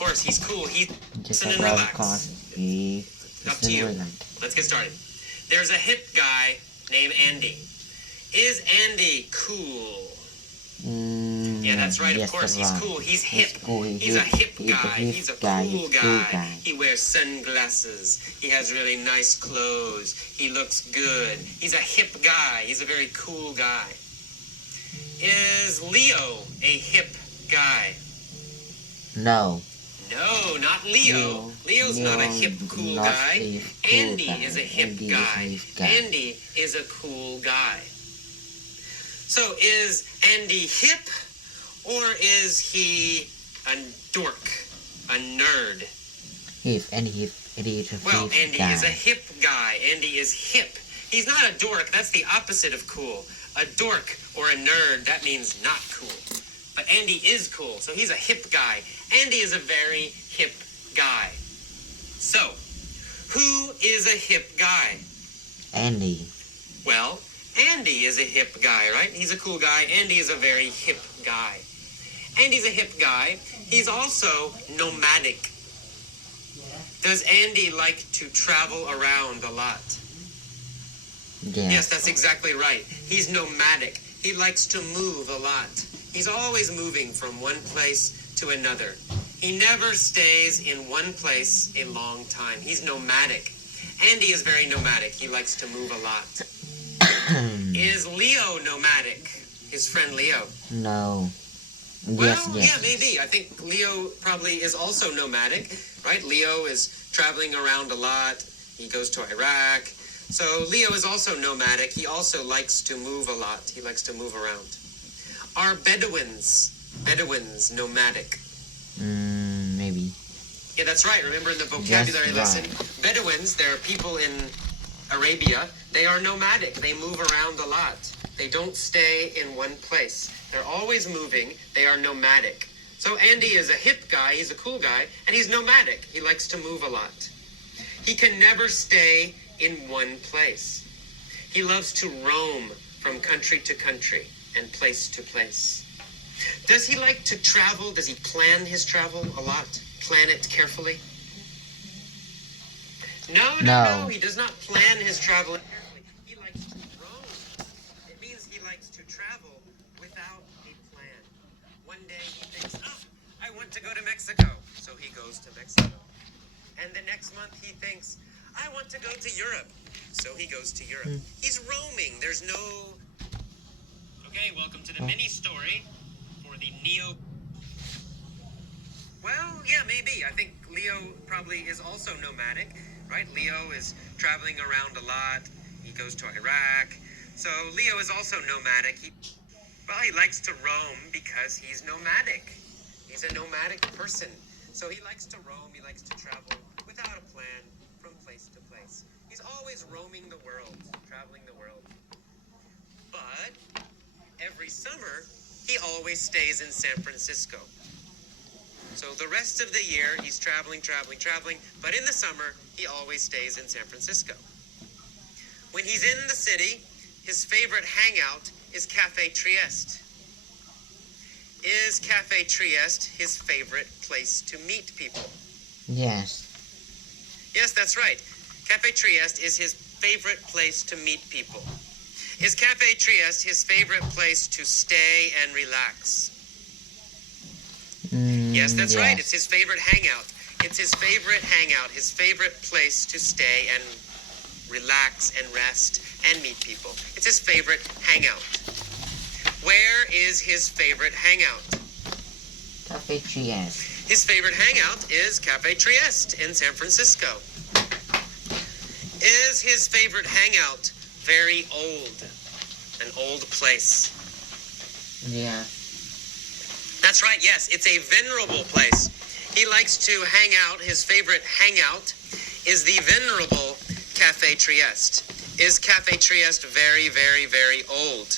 course, he's cool. He's Just listen and about relax. cause he Up to you. relax. Let's get started. There's a hip guy named Andy. Is Andy cool? Yeah, that's right. Yes, Of course, he's cool. He's hip. Cool. He's a hip guy. He's a cool guy. guy. He wears sunglasses. He has really nice clothes. He looks good. He's a hip guy. He's a very cool guy. Is Leo a hip guy? No. No, not Leo. Leo's not a hip, cool guy. Andy is a hip guy. Andy is a cool guy. So is Andy hip, or is he a dork, a nerd? Andy is a Well, hip Andy guy. is a hip guy. Andy is hip. He's not a dork. That's the opposite of cool. A dork or a nerd, that means not cool. But Andy is cool, so he's a hip guy. Andy is a very hip guy. So, who is a hip guy? Andy. Well, Andy is a hip guy, right? He's a cool guy. Andy is a very hip guy. Andy's a hip guy. He's also nomadic. Does Andy like to travel around a lot? Yes, that's exactly right. He's nomadic. He likes to move a lot. He's always moving from one place to another. He never stays in one place a long time. He's nomadic. Andy is very nomadic. He likes to move a lot. Is Leo nomadic? His friend Leo? No. Well, Yes. yeah, maybe. I think Leo probably is also nomadic, right? Leo is traveling around a lot. He goes to Iraq. So Leo is also nomadic. He also likes to move a lot. He likes to move around. Are Bedouins nomadic? Maybe. Yeah, that's right. Remember in the vocabulary lesson, Bedouins, they're people in Arabia. They are nomadic. They move around a lot. They don't stay in one place. They're always moving. They are nomadic. So Andy is a hip guy. He's a cool guy. And he's nomadic. He likes to move a lot. He can never stay in one place. He loves to roam from country to country and place to place. Does he like to travel? Does he plan his travel a lot? Plan it carefully? No. He does not plan his travel carefully. He likes to roam. It means he likes to travel without a plan. One day he thinks, I want to go to Mexico. So he goes to Mexico. And the next month he thinks, I want to go to Europe. So he goes to Europe. He's roaming. There's no... Okay, welcome to the mini story for the Neo... Well, yeah, maybe. I think Leo probably is also nomadic, right? Leo is traveling around a lot. He goes to Iraq. So Leo is also nomadic. He likes to roam because he's nomadic. He's a nomadic person. So he likes to roam. He likes to travel without a plan from place to place. He's always roaming the world, traveling the world. But every summer, he always stays in San Francisco. So the rest of the year, he's traveling. But in the summer, he always stays in San Francisco. When he's in the city, his favorite hangout is Cafe Trieste. Is Cafe Trieste his favorite place to meet people? Yes. Yes, that's right. Cafe Trieste is his favorite place to meet people. Is Cafe Trieste his favorite place to stay and relax? Yes, that's right. It's his favorite hangout. It's his favorite hangout, his favorite place to stay and relax and rest and meet people. It's his favorite hangout. Where is his favorite hangout? Cafe Trieste. His favorite hangout is Cafe Trieste in San Francisco. Is his favorite hangout very old? An old place? Yeah. That's right, yes, it's a venerable place. He likes to hang out. His favorite hangout is the venerable Cafe Trieste. Is Cafe Trieste very, very, very old?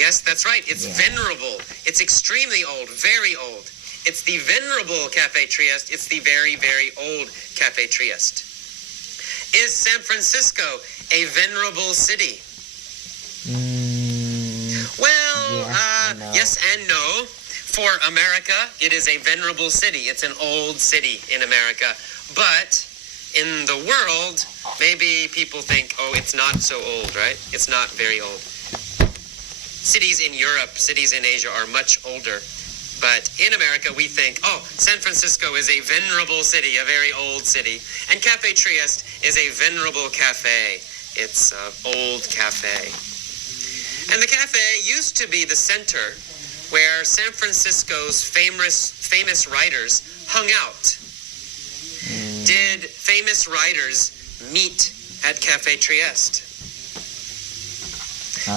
Yes, that's right. It's venerable. It's extremely old, very old. It's the venerable Cafe Trieste. It's the very, very old Cafe Trieste. Is San Francisco a venerable city? Well, yes yes and no. For America, it is a venerable city. It's an old city in America. But in the world, maybe people think, oh, it's not so old, right? It's not very old. Cities in Europe, cities in Asia are much older. But in America, we think, oh, San Francisco is a venerable city, a very old city. And Cafe Trieste is a venerable cafe. It's an old cafe. And the cafe used to be the center where San Francisco's famous writers hung out. Did famous writers meet at Cafe Trieste?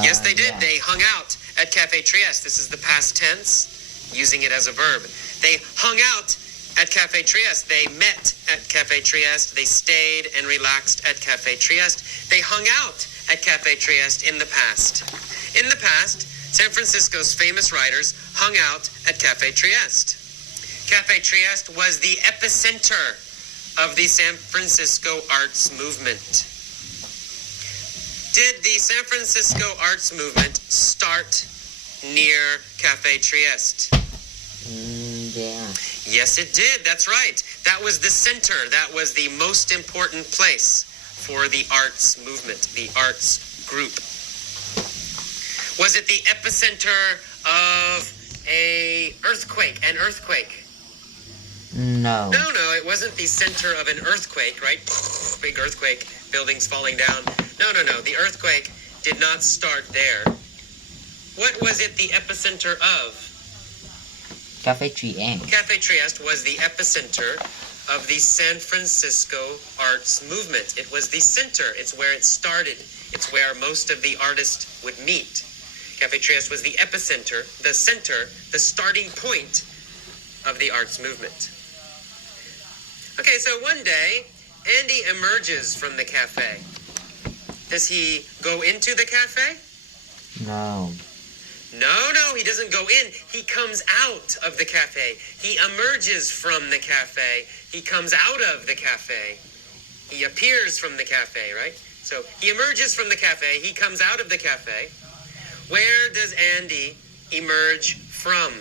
Yes, they did. Yeah. They hung out at Cafe Trieste. This is the past tense, using it as a verb. They hung out at Cafe Trieste. They met at Cafe Trieste. They stayed and relaxed at Cafe Trieste. They hung out at Cafe Trieste in the past. In the past, San Francisco's famous writers hung out at Cafe Trieste. Cafe Trieste was the epicenter of the San Francisco arts movement. Did the San Francisco arts movement start near Cafe Trieste? Yeah. Yes, it did. That's right. That was the center. That was the most important place for the arts movement, the arts group. Was it the epicenter of an earthquake? No. No, it wasn't the center of an earthquake, right? Big earthquake, buildings falling down. No. The earthquake did not start there. What was it the epicenter of? Cafe Trieste. Cafe Trieste was the epicenter of the San Francisco arts movement. It was the center. It's where it started. It's where most of the artists would meet. Cafe Trieste was the epicenter, the center, the starting point of the arts movement. Okay, so one day, Andy emerges from the cafe. Does he go into the cafe? No. No, he doesn't go in. He comes out of the cafe. He emerges from the cafe. He comes out of the cafe. He appears from the cafe, right? So he emerges from the cafe. He comes out of the cafe. Where does Andy emerge from?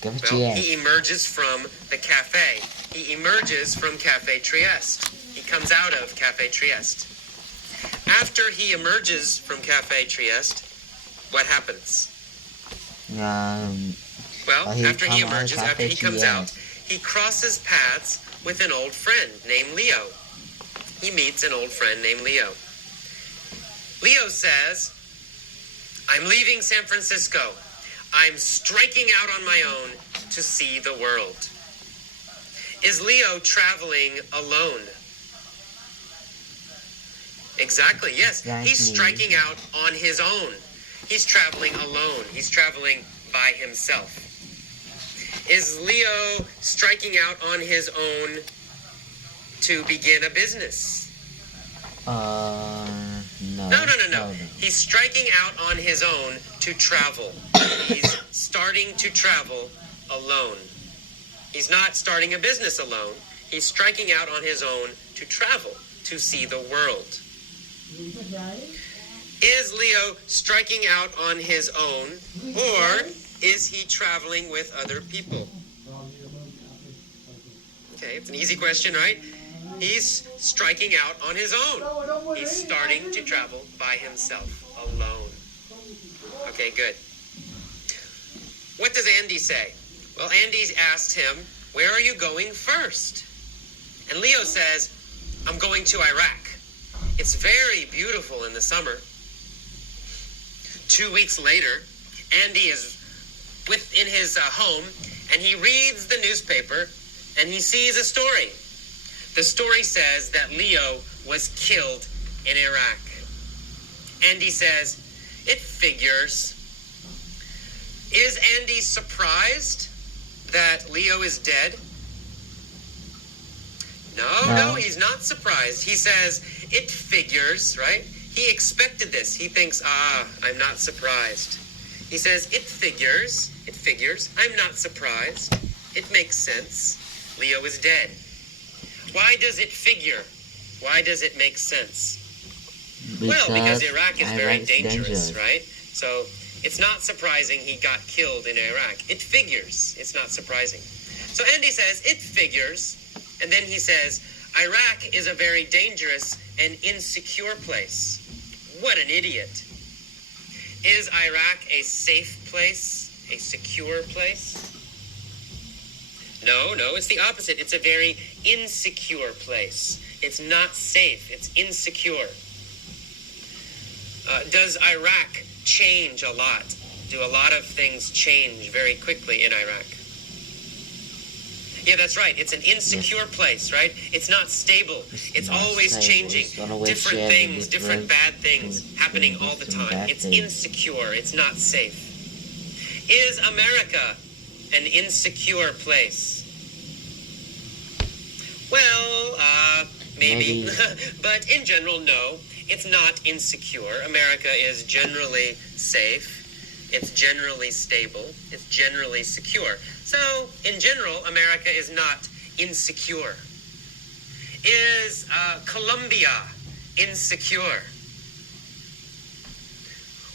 Cafe Well, Trieste. he emerges from the cafe. He emerges from Cafe Trieste. He comes out of Cafe Trieste. After he emerges from Cafe Trieste, what happens? Well, after he emerges, after he comes out, he crosses paths with an old friend named Leo. He meets an old friend named Leo. Leo says, I'm leaving San Francisco. I'm striking out on my own to see the world. Is Leo traveling alone? Exactly, yes. He's striking out on his own. He's traveling alone. He's traveling by himself. Is Leo striking out on his own to begin a business? No. No. He's striking out on his own to travel. He's starting to travel alone. He's not starting a business alone. He's striking out on his own to travel, to see the world. Is Leo striking out on his own, or is he traveling with other people? Okay, it's an easy question, right? He's striking out on his own. He's starting to travel by himself, alone. Okay, good. What does Andy say? Well, Andy's asked him, where are you going first? And Leo says, I'm going to Iraq. It's very beautiful in the summer. 2 weeks later, Andy is in his home, and he reads the newspaper, and he sees a story. The story says that Leo was killed in Iraq. Andy says, it figures. Is Andy surprised that Leo is dead? No, he's not surprised. He says, it figures, right? He expected this. He thinks, I'm not surprised. He says, it figures. I'm not surprised. It makes sense. Leo is dead. Why does it figure? Why does it make sense? Well, because Iraq is very dangerous, right? So It's not surprising he got killed in Iraq. It figures. It's not surprising. So Andy says, it figures. And then he says, Iraq is a very dangerous and insecure place. What an idiot. Is Iraq a safe place? A secure place? No, it's the opposite. It's a very insecure place. It's not safe. It's insecure. Does Iraq change a lot? Do a lot of things change very quickly in Iraq? Yeah, that's right. It's an insecure place, right? It's not stable. It's always changing. Different things, different bad things happening all the time. It's insecure. It's not safe. Is America an insecure place? Well, maybe. But in general, no. It's not insecure. America is generally safe. It's generally stable. It's generally secure. So, in general, America is not insecure. Is Colombia insecure?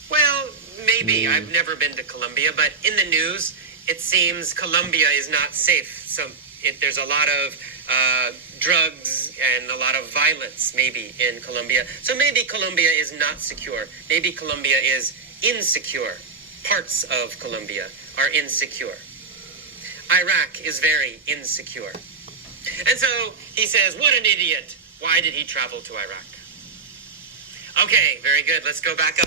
Well, maybe. I've never been to Colombia, but in the news, it seems Colombia is not safe. So there's a lot of drugs and a lot of violence, maybe, in Colombia. So maybe Colombia is not secure. Maybe Colombia is insecure. Parts of Colombia are insecure. Iraq is very insecure. And so he says, what an idiot. Why did he travel to Iraq? Okay, very good. Let's go back up